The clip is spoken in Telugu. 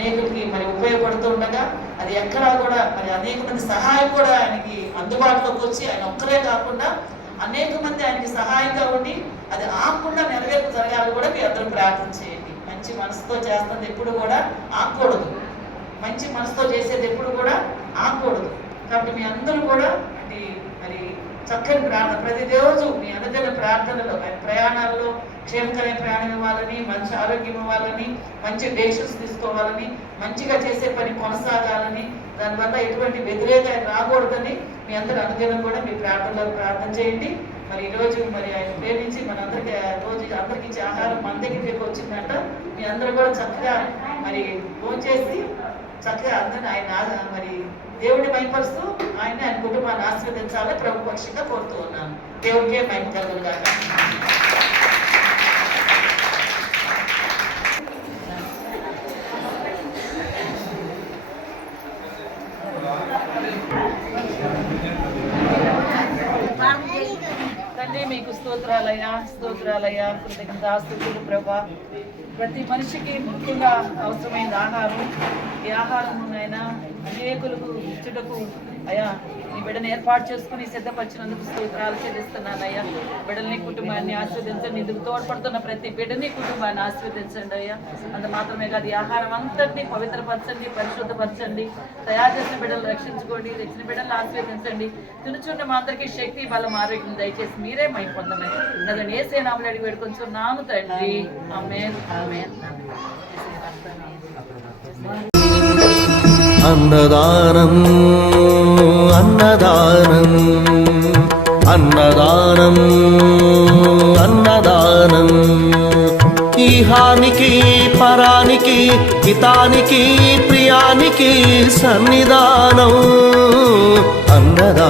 అనేకులకి మరి ఉపయోగపడుతూ ఉండగా అది ఎక్కడా కూడా మరి అనేక మంది సహాయం కూడా ఆయనకి అందుబాటులోకి వచ్చి ఆయన ఒక్కరే కాకుండా అనేక మంది ఆయనకి సహాయంగా ఉండి అది ఆకుండా నెరవేర్పు జరగాలి కూడా మీ అందరూ ప్రార్థన చేయండి. మంచి మనసుతో చేస్తుంది ఎప్పుడు కూడా ఆకూడదు మంచి మనసుతో చేసేది ఎప్పుడు కూడా ఆకూడదు కాబట్టి మీ అందరూ కూడా అంటే మరి చక్కని ప్రార్థన ప్రతిరోజు మీ అనుదిన ప్రార్థనలో ప్రయాణాల్లో క్షేమకరమైన ప్రయాణం ఇవ్వాలని మంచి ఆరోగ్యం ఇవ్వాలని మంచి డెసిషన్స్ తీసుకోవాలని మంచిగా చేసే పని కొనసాగాలని దానివల్ల ఎటువంటి వ్యతిరేక రాకూడదని మీ అందరి అనుదినం కూడా మీ ప్రార్థనలో ప్రార్థన చేయండి. మరి ఈ రోజు మరి ఆయన ప్రేమించి మనందరికీ ఆ రోజు అందరికి ఇచ్చే ఆహారం మన దగ్గరికి వచ్చిందంట మీ అందరూ కూడా చక్కగా మరి భోంచేసి చక్కగా అందరిని ఆయన మరి దేవుడిని మైపరుస్తూ ఆయన ఆయన కుటుంబాన్ని ఆశీర్వదించాలని ప్రభు పక్షంగా కోరుతూ ఉన్నాను. దేవుడికే మైపు కలుగుగాక తండ్రి మీకు స్తోత్రాలయ స్తోత్రాలయ కృతజ్ఞత స్థుతులు ప్రభా. ప్రతి మనిషికి ముఖ్యంగా అవసరమైన ఆహారం. ఈ ఆహారం అయినా అనేకులకు ఇచ్చుటకు అయ్యా నీ బిడ్డను ఏర్పాటు చేసుకుని సిద్ధపరిచినందుకు స్తోత్రాలు చెల్లిస్తున్నాను అయ్యా బిడ్డల్ని కుటుంబాన్ని ఆస్వాదించండి ఇందుకు తోడ్పడుతున్న ప్రతి బిడ్డని కుటుంబాన్ని ఆస్వాదించండి అయ్యా. అంత మాత్రమే కాదు ఈ ఆహారం అంతటినీ పవిత్రపరచండి పరిశుద్ధపరచండి. తయారు చేసిన బిడ్డలు రక్షించుకోండి తెచ్చిన బిడ్డలు ఆస్వాదించండి తినుచుంటే మా అందరికీ శక్తి బలం ఆరోగ్యం దయచేసి మీరే మై పొందమని నన్ను ఏసే నామలు అడిగి వేడుకొంచున్నాను తండ్రి. ఆమె ఆమె అన్నదానం అన్నదానం అన్నదానం అన్నదానం. ఈహానికి పరానికి హితానికి ప్రియానికి సన్నిధానం. అన్నదానం